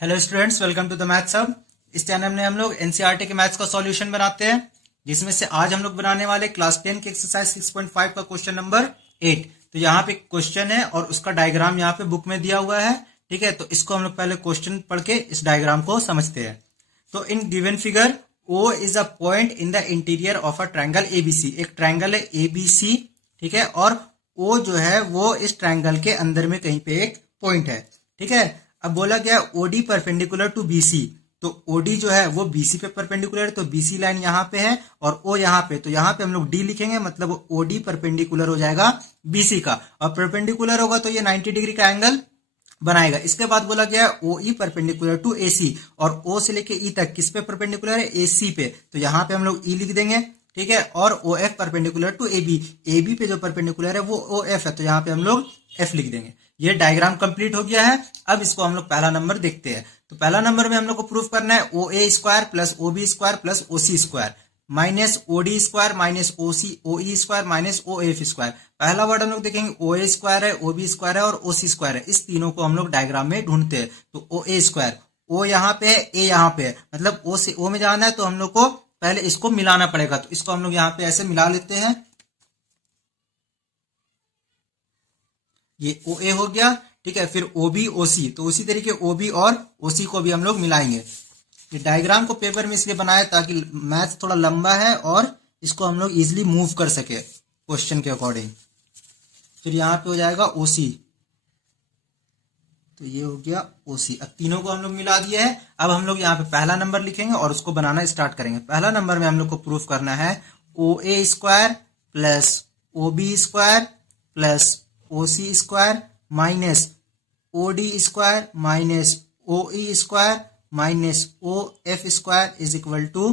Hello students, welcome to the maths hub. इस channel में हम लोग एनसीईआरटी के मैथ्स का सॉल्यूशन बनाते हैं, जिसमें से आज हम लोग बनाने वाले क्लास 10 के एक्सरसाइज 6.5 का क्वेश्चन नंबर 8। तो यहाँ पे क्वेश्चन है और उसका डायग्राम यहाँ पे बुक में दिया हुआ है। ठीक है, तो इसको हम लोग पहले क्वेश्चन पढ़ के इस डायग्राम को समझते हैं। तो in given figure O is a point in the interior of a triangle ABC. एक ट्रायंगल है एबीसी, ठीक है, और ओ जो है वो इस ट्रायंगल के अंदर में कहीं पे एक पॉइंट है। ठीक है, अब बोला गया ओडी परपेंडिकुलर टू बीसी। तो ओडी जो है वो बीसी पे परपेंडिकुलर है, तो बीसी लाइन यहाँ पे है और ओ यहाँ पे, तो यहाँ पे हम लोग डी लिखेंगे, मतलब ओडी परपेंडिकुलर हो जाएगा बीसी का, और परपेंडिकुलर होगा तो ये 90 डिग्री का एंगल बनाएगा। इसके बाद बोला गया ओ ई परपेंडिकुलर टू एसी, और ओ से लेके ई तक किस पे परपेंडिकुलर है, एसी पे, तो यहाँ पे हम लोग ई लिख देंगे। ठीक है, और O F perpendicular to A B, A B पे जो परपेंडिकुलर है वो ओ एफ है, तो यहाँ पे हम लोग एफ लिख देंगे। ये डायग्राम कंप्लीट हो गया है। अब इसको हम लोग पहला नंबर देखते हैं। तो पहला नंबर में हम लोग को प्रूफ करना है O A square plus O B square plus O C square minus O D square minus O C O E square minus O F square. पहला वर्ड हम लोग देखेंगे ओ ए स्क्वायर है, ओ बी स्क्वायर है और ओ C square है। इस तीनों को हम लोग डायग्राम में ढूंढते हैं। तो ओ ए स्क्वायर, ओ यहाँ पे है, ए यहाँ पे है, मतलब ओ से ओ में जाना है तो हम लोग को पहले इसको मिलाना पड़ेगा। तो इसको हम लोग यहाँ पे ऐसे मिला लेते हैं, ये ओ ए हो गया। ठीक है, फिर ओ बी ओ सी, तो उसी तरीके ओ बी और ओ सी को भी हम लोग मिलाएंगे। ये डायग्राम को पेपर में इसलिए बनाया ताकि मैथ थोड़ा लंबा है और इसको हम लोग इजिली मूव कर सके क्वेश्चन के अकॉर्डिंग। फिर यहाँ पे हो जाएगा ओ सी, तो ये हो गया ओ सी। अब तीनों को हम लोग मिला दिए है। अब हम लोग यहाँ पे पहला नंबर लिखेंगे और उसको बनाना स्टार्ट करेंगे। पहला नंबर में हम लोग को प्रूफ करना है O A square plus O B square plus O C square minus O D square minus O E square minus O F square is equal to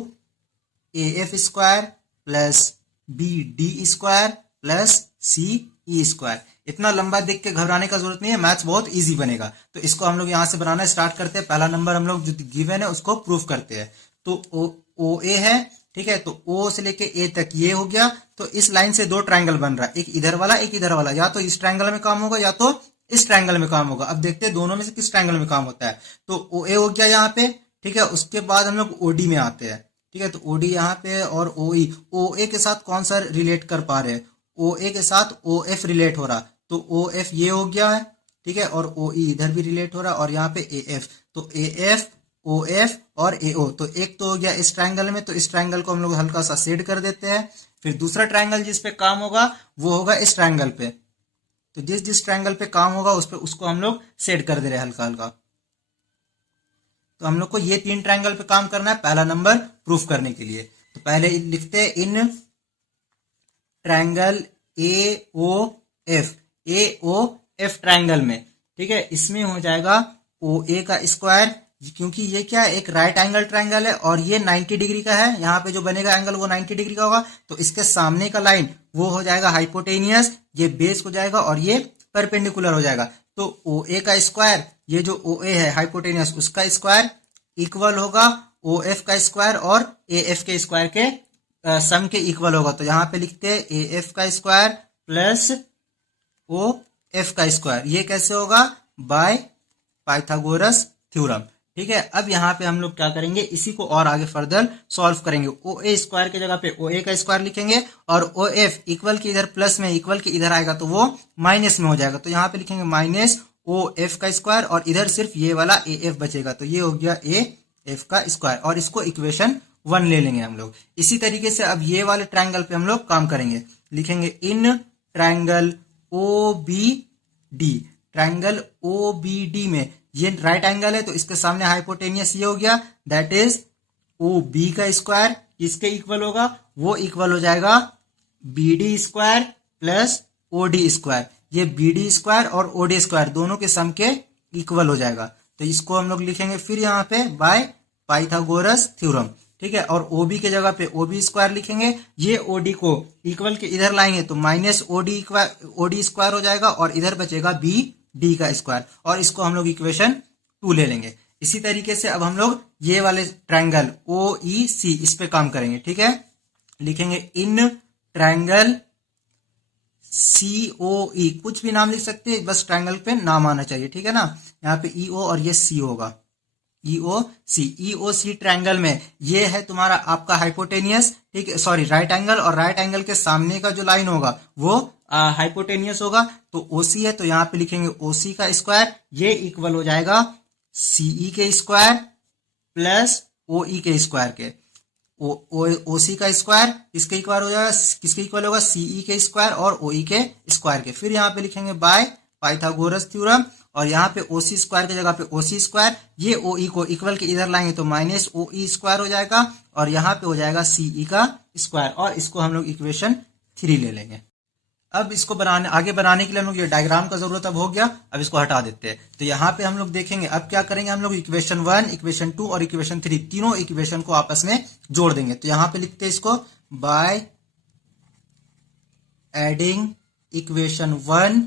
A F square plus B D square plus C E square. इतना लंबा देख के घबराने का जरूरत नहीं है, maths बहुत इजी बनेगा। तो इसको हम लोग यहाँ से बनाना स्टार्ट करते हैं। पहला नंबर हम लोग जो गिवन है उसको प्रूफ करते हैं। तो ओ ए है, ठीक है, तो ओ से लेके ए तक ये हो गया। तो इस लाइन से दो ट्रायंगल बन रहा है, एक इधर वाला एक इधर वाला। या तो इस ट्रायंगल में काम होगा या तो इस ट्रायंगल में काम होगा। अब देखते हैं दोनों में से किस ट्रायंगल में काम होता है। तो ओ ए हो गया यहाँ पे, ठीक है। उसके बाद हम लोग ओडी में आते हैं। ठीक है, तो ओडी यहाँ पे है और ओ ई, ओ ए के साथ कौन सा रिलेट कर पा रहे हैं, ओ ए के साथ ओ एफ रिलेट हो रहा, तो ओ एफ ये हो गया है। ठीक है, और ओ ई इधर भी रिलेट हो रहा है और यहाँ पे ए एफ, तो ए एफ ओ एफ और ए ओ, तो एक तो हो गया इस ट्रायंगल में, तो इस ट्रायंगल को हम लोग हल्का सा शेड कर देते हैं। फिर दूसरा ट्रायंगल जिस पे काम होगा वो होगा इस ट्रायंगल पे, तो जिस जिस ट्रायंगल पे काम होगा उस पे उसको हम लोग शेड कर दे रहे हैं हल्का हल्का। तो हम लोग को ये तीन ट्रायंगल पे काम करना है पहला नंबर प्रूफ करने के लिए। तो पहले लिखते हैं in triangle A O F, A O F triangle में, ठीक है, इसमें हो जाएगा ओ ए का स्क्वायर, क्योंकि ये क्या है, एक राइट एंगल ट्रायंगल है और ये 90 डिग्री का है। यहाँ पे जो बनेगा एंगल वो 90 डिग्री का होगा। तो इसके सामने का लाइन वो हो जाएगा हाइपोटेनियस, ये बेस हो जाएगा और ये परपेंडिकुलर हो जाएगा। तो ओ ए का स्क्वायर, ये जो ओ ए है हाइपोटेनियस उसका स्क्वायर इक्वल होगा ओ एफ का स्क्वायर और ए एफ के स्क्वायर के सम के इक्वल होगा। तो यहाँ पे लिखते हैं ए एफ का स्क्वायर प्लस ओ एफ का स्क्वायर। ये कैसे होगा, बाय पाइथागोरस थ्योरम। ठीक है, अब यहाँ पे हम लोग क्या करेंगे, इसी को और आगे फर्दर सॉल्व करेंगे। ओ ए स्क्वायर की जगह पे ओ ए का स्क्वायर लिखेंगे और ओ एफ इक्वल के इधर प्लस में, इक्वल के इधर आएगा तो वो माइनस में हो जाएगा। तो यहाँ पे लिखेंगे माइनस ओ एफ का स्क्वायर और इधर सिर्फ ये वाला ए एफ बचेगा, तो ये हो गया ए एफ का स्क्वायर, और इसको इक्वेशन 1 ले लेंगे हम लोग। इसी तरीके से अब ये वाले ट्रायंगल पे हम लोग काम करेंगे। लिखेंगे in triangle O B D, triangle O B D में ये राइट एंगल है तो इसके सामने हाइपोटेनियस ये हो गया, दैट इज ओ बी का स्क्वायर किसके इक्वल होगा, वो इक्वल हो जाएगा B D square plus O D square. ये बी डी स्क्वायर और ओ डी स्क्वायर दोनों के सम के इक्वल हो जाएगा। तो इसको हम लोग लिखेंगे फिर यहाँ पे बाय पाइथागोरस थ्योरम। ठीक है, और ओबी के जगह पे ओबी स्क्वायर लिखेंगे। ये ओडी को इक्वल के इधर लाएंगे तो माइनस ओडी स्क्वायर हो जाएगा और इधर बचेगा बी डी का स्क्वायर, और इसको हम लोग इक्वेशन 2 ले लेंगे। इसी तरीके से अब हम लोग ये वाले ट्रायंगल ओ ई सी इस पे काम करेंगे। ठीक है, लिखेंगे इन ट्रायंगल सी ओ ई, कुछ भी नाम लिख सकते हैं, बस ट्रायंगल पे नाम आना चाहिए। ठीक है ना, यहाँ पे ई ओ और ये सी होगा। ईओसी ट्रायंगल में ये है तुम्हारा आपका हाइपोटेनियस, ठीक है, सॉरी राइट एंगल, और राइट एंगल के सामने का जो लाइन होगा वो हाइपोटेनियस होगा। तो ओसी है तो यहाँ पे लिखेंगे ओसी का स्क्वायर, ये इक्वल हो जाएगा सीई के स्क्वायर प्लस ओई के स्क्वायर के। ओसी का स्क्वायर किसके इक्वल हो जाएगा, किसके इक्वल होगा, सीई के स्क्वायर और ओई के स्क्वायर के। फिर यहाँ पे लिखेंगे बाय पाइथागोरस थ्योरम, और यहाँ पे ओसी स्क्वायर की जगह पे ओसी स्क्वायर, ये ओई को इक्वल के इधर लाएंगे तो माइनस ओई स्क्वायर हो जाएगा, और यहाँ पे हो जाएगा सीई का स्क्वायर, और इसको हम लोग इक्वेशन 3 ले लेंगे। अब इसको आगे बनाने के लिए हम लोग ये डायग्राम का जरूरत अब हो गया, अब इसको हटा देते हैं। तो यहाँ पे हम लोग देखेंगे अब क्या करेंगे, हम लोग इक्वेशन 1, इक्वेशन 2 और इक्वेशन 3 तीनों इक्वेशन को आपस में जोड़ देंगे। तो यहाँ पे लिखते हैं इसको बाय एडिंग इक्वेशन 1,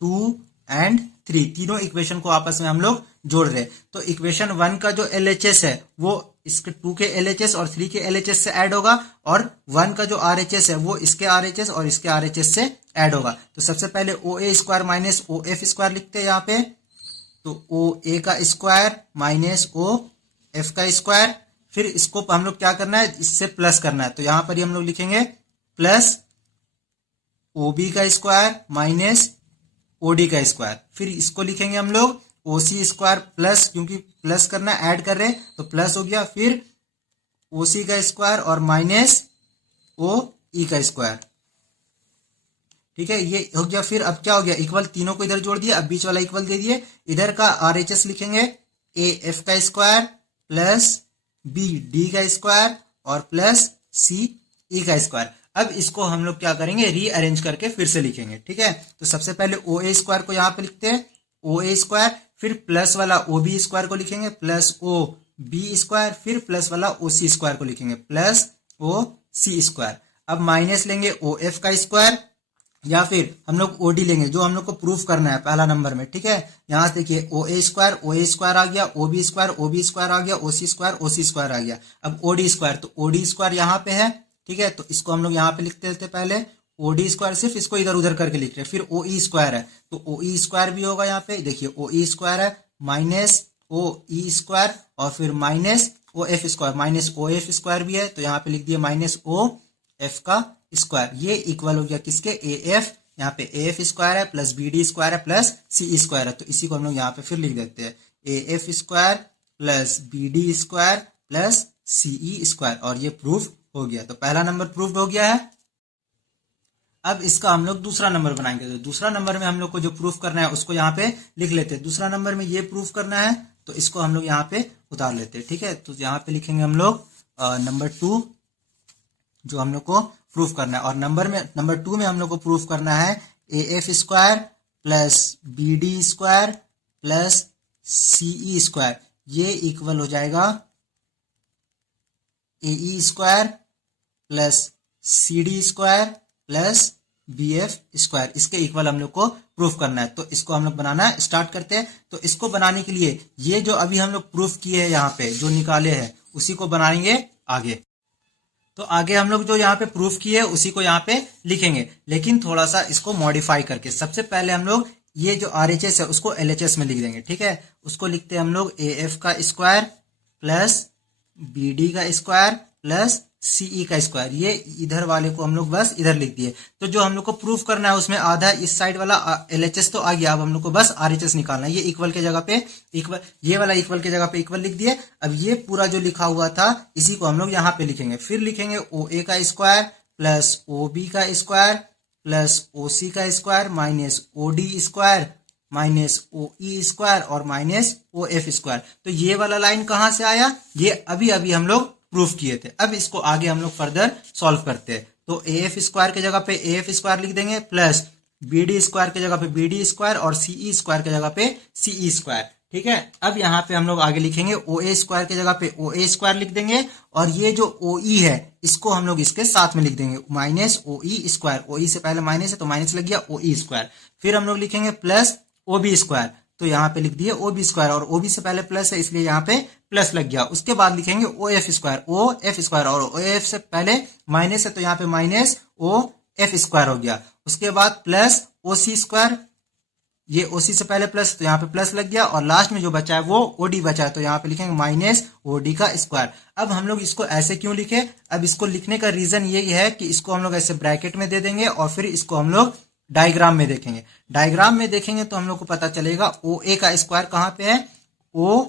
2 एंड 3, तीनों इक्वेशन को आपस में हम लोग जोड़ रहे हैं। तो इक्वेशन 1 का जो LHS है वो इसके 2 के LHS और 3 के LHS से ऐड होगा, और 1 का जो RHS है वो इसके RHS और इसके RHS से ऐड होगा। तो सबसे पहले OA square minus OF square लिखते हैं यहाँ पे, तो OA का स्क्वायर माइनस OF का स्क्वायर। फिर इसको हम लोग क्या करना है, इससे प्लस करना है, तो यहां पर हम लोग लिखेंगे प्लस OB का स्क्वायर माइनस OD का स्क्वायर। फिर इसको लिखेंगे हम लोग OC स्क्वायर प्लस, क्योंकि प्लस करना ऐड कर रहे हैं तो प्लस हो गया, फिर OC का स्क्वायर और माइनस OE का स्क्वायर, ठीक है, ये हो गया। फिर अब क्या हो गया, इक्वल तीनों को इधर जोड़ दिया, अब बीच वाला इक्वल दे दिए। इधर का RHS लिखेंगे AF का स्क्वायर प्लस BD का स्क्वायर और प्लस CE का स्क्वायर। अब इसको हम लोग क्या करेंगे, रीअरेंज करके फिर से लिखेंगे, ठीक है। तो सबसे पहले OA स्क्वायर को यहाँ पे लिखते हैं OA स्क्वायर, फिर प्लस वाला OB स्क्वायर को लिखेंगे प्लस OB स्क्वायर, फिर प्लस वाला OC स्क्वायर को लिखेंगे प्लस OC स्क्वायर। अब माइनस लेंगे OF का स्क्वायर, या फिर हम लोग OD लेंगे जो हम लोग को प्रूफ करना है पहला नंबर में, ठीक है। यहां से देखिए OA स्क्वायर आ गया, OB स्क्वायर आ गया, OC स्क्वायर आ गया। अब OD स्क्वायर, तो OD स्क्वायर यहाँ पे है, ठीक है, तो इसको हम लोग यहाँ पे लिखते थे पहले OD स्क्वायर, सिर्फ इसको इधर उधर करके लिख रहे हैं। फिर OE स्क्वायर है तो OE स्क्वायर भी होगा, यहाँ पे देखिए OE स्क्वायर है माइनस OE स्क्वायर, और फिर minus OF square, minus OF square भी है, तो यहाँ पे लिख दिए माइनस OF का स्क्वायर। ये इक्वल हो गया किसके, AF, यहाँ पे AF स्क्वायर है प्लस BD स्क्वायर है प्लस CE स्क्वायर है, तो इसी को हम लोग यहाँ पे फिर लिख देते हैं AF square plus BD square plus CE square, और ये प्रूफ हो गया। तो पहला नंबर प्रूफ हो गया है। अब इसका हम लोग दूसरा नंबर बनाएंगे, तो दूसरा नंबर में हम लोग को जो प्रूफ करना है उसको यहाँ पे लिख लेते हैं। दूसरा नंबर में ये प्रूफ करना है तो इसको हम लोग यहाँ पे उतार लेते हैं, ठीक है। तो यहाँ पे लिखेंगे हम लोग नंबर 2 जो हम लोग को प्रूफ करना है, और नंबर 2 में हम लोग को प्रूफ करना है AF square plus BD square plus CE square, ये इक्वल हो जाएगा AE square plus CD square plus BF square, इसके इक्वल हम लोग को प्रूफ करना है। तो इसको हम लोग बनाना स्टार्ट करते हैं। तो इसको बनाने के लिए ये जो अभी हम लोग प्रूफ किए हैं यहाँ पे जो निकाले हैं उसी को बनाएंगे आगे। तो आगे हम लोग जो यहाँ पे प्रूफ किए उसी को यहाँ पे लिखेंगे, लेकिन थोड़ा सा इसको मॉडिफाई करके। सबसे पहले हम लोग ये जो RHS है उसको LHS में लिख देंगे, ठीक है। उसको लिखते हैं हम लोग AF का स्क्वायर प्लस BD का स्क्वायर प्लस CE का स्क्वायर, ये इधर वाले को हम लोग बस इधर लिख दिए। तो जो हम लोग को प्रूफ करना है उसमें आधा इस साइड वाला LHS तो आ गया, अब हम लोग को बस RHS निकालना है। ये इक्वल के जगह पे इक्वल, ये वाला इक्वल के जगह पे इक्वल लिख दिए। अब ये पूरा जो लिखा हुआ था इसी को हम लोग यहाँ पे लिखेंगे। फिर लिखेंगे OA का स्क्वायर प्लस OB का स्क्वायर प्लस OC का square minus OD square minus OE square और माइनस OF स्क्वायर। तो ये वाला लाइन कहां से आया, ये अभी अभी हम लोग प्रूफ किए थे। अब इसको आगे हम लोग फर्दर सॉल्व करते हैं। तो AF स्क्वायर के जगह पे AF स्क्वायर लिख देंगे प्लस BD स्क्वायर के जगह पे BD स्क्वायर और CE स्क्वायर के जगह पे CE स्क्वायर, ठीक है। अब यहाँ पे हम लोग आगे लिखेंगे OA स्क्वायर के जगह पे OA स्क्वायर लिख देंगे, और ये जो OE है इसको हम लोग इसके साथ में लिख देंगे माइनस OE स्क्वायर। OE से पहले माइनस है तो माइनस लग गया OE स्क्वायर। फिर हम लोग लिखेंगे प्लस OB स्क्वायर, तो यहाँ पे लिख दिए OB स्क्वायर, और OB से पहले प्लस है इसलिए यहाँ पे प्लस लग गया। उसके बाद लिखेंगे OF स्क्वायर, OF स्क्वायर, और OF से पहले माइनस है तो यहाँ पे माइनस OF स्क्वायर हो गया। उसके बाद प्लस OC स्क्वायर ये ओसी से पहले प्लस, तो यहाँ पे प्लस लग गया, और लास्ट में जो बचा है वो ओडी बचा है, तो यहाँ पे लिखेंगे माइनस ओडी का स्क्वायर। अब हम लोग इसको ऐसे क्यों लिखे, अब इसको लिखने का रीजन ये है कि इसको हम लोग ऐसे ब्रैकेट में दे देंगे और फिर इसको हम लोग डायग्राम में देखेंगे। डायग्राम में देखेंगे तो हम लोग को पता चलेगा ओ ए का स्क्वायर कहाँ पे है, ओ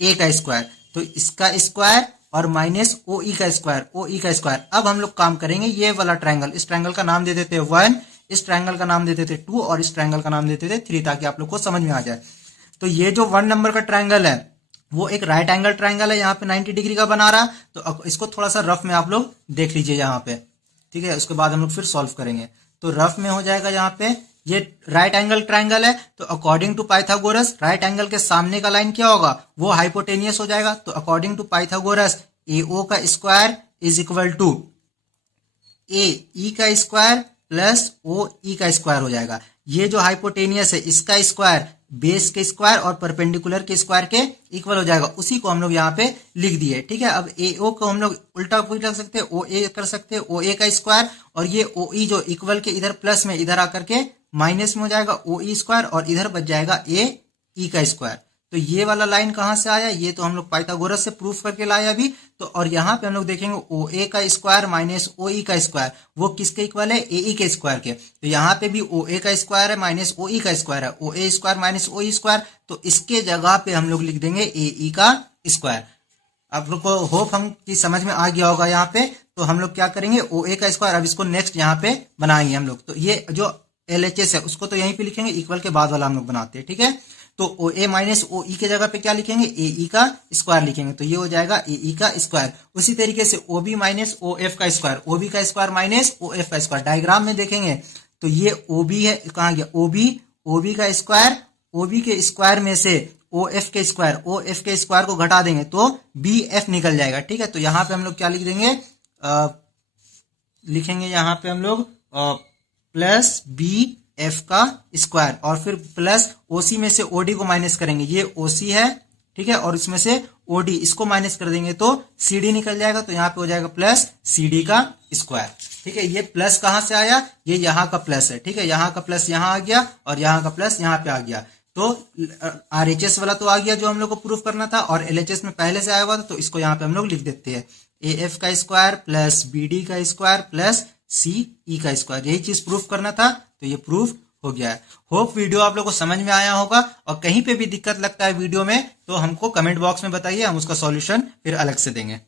ए का स्क्वायर, तो इसका स्क्वायर और माइनस ओ ई का स्क्वायर, ओ ई का स्क्वायर। अब हम लोग काम करेंगे ये वाला ट्रायंगल, इस ट्रायंगल का नाम दे देते हैं 1, इस ट्रायंगल का नाम दे देते 2 और इस ट्रायंगल का नाम देते थे 3, ताकि आप लोग को समझ में आ जाए। तो ये जो 1 नंबर का ट्रायंगल है वो एक राइट एंगल ट्रायंगल है, यहाँ पे 90 डिग्री का बना रहा। तो इसको थोड़ा सा रफ में आप लोग देख लीजिए यहाँ पे, ठीक है। उसके बाद हम लोग फिर सॉल्व करेंगे। तो रफ में हो जाएगा यहाँ पे ये राइट एंगल ट्रायंगल है, तो according to Pythagoras right angle के सामने का लाइन क्या होगा, वो हाइपोटेनियस हो जाएगा। तो अकॉर्डिंग टू पाइथागोरस AO का square is equal to AE का स्क्वायर प्लस OE का स्क्वायर हो जाएगा। ये जो हाइपोटेनियस है इसका स्क्वायर बेस के स्क्वायर और परपेंडिकुलर के स्क्वायर के इक्वल हो जाएगा, उसी को हम लोग यहाँ पे लिख दिए, ठीक है। अब AO को हम लोग उल्टा भी रख सकते हैं, OA कर सकते हैं, OA का स्क्वायर, और ये OE जो इक्वल के इधर प्लस में इधर आकर के माइनस में हो जाएगा OE स्क्वायर, और इधर बच जाएगा AE का स्क्वायर। तो ये वाला लाइन कहां से आया, ये तो हम लोग पाइथागोरस से प्रूफ करके लाए अभी। तो और यहाँ पे हम लोग देखेंगे OA का स्क्वायर माइनस OE का स्क्वायर, वो किसके इक्वल है, AE के स्क्वायर के। तो यहाँ पे भी OA का स्क्वायर है माइनस OE का स्क्वायर है, OA square minus OE square, तो इसके जगह पे हम लोग लिख देंगे AE का स्क्वायर। आप लोग को होप हम की समझ में आ गया होगा यहाँ पे। तो हम लोग क्या करेंगे, OA का स्क्वायर, अब इसको नेक्स्ट यहाँ पे बनाएंगे हम लोग। तो ये जो LHS है उसको तो यहीं पे लिखेंगे, इक्वल के बाद वाला हम लोग बनाते हैं, ठीक है। तो OA माइनस OE के जगह पे क्या लिखेंगे, AE का स्क्वायर लिखेंगे, तो ये हो जाएगा AE का स्क्वायर। उसी तरीके से OB माइनस OF का स्क्वायर, OB का स्क्वायर माइनस OF का स्क्वायर। डायग्राम में देखेंगे तो ये OB है, कहाँ गया OB का स्क्वायर, OB के स्क्वायर में से OF के स्क्वायर को घटा देंगे तो BF निकल जाएगा, ठीक है। तो यहाँ पे हम लोग क्या लिख देंगे, लिखेंगे यहाँ पे हम लोग प्लस BF का स्क्वायर, और फिर प्लस OC में से OD को माइनस करेंगे, ये OC है, ठीक है, और इसमें से OD इसको माइनस कर देंगे तो CD निकल जाएगा। तो यहाँ पे हो जाएगा प्लस CD का स्क्वायर, ठीक है। ये प्लस कहां से आया, ये यहाँ का प्लस है, ठीक है, यहाँ का प्लस यहाँ आ गया और यहाँ का प्लस यहाँ पे आ गया। तो RHS वाला तो आ गया जो हम लोग को प्रूफ करना था, और LHS में पहले से आया हुआ था, तो इसको यहाँ पे हम लोग लिख देते हैं AF का स्क्वायर प्लस BD का स्क्वायर प्लस CE का स्क्वायर। यही चीज प्रूफ करना था, तो ये प्रूफ हो गया है। होप वीडियो आप लोग को समझ में आया होगा, और कहीं पे भी दिक्कत लगता है वीडियो में तो हमको कमेंट बॉक्स में बताइए, हम उसका सॉल्यूशन फिर अलग से देंगे।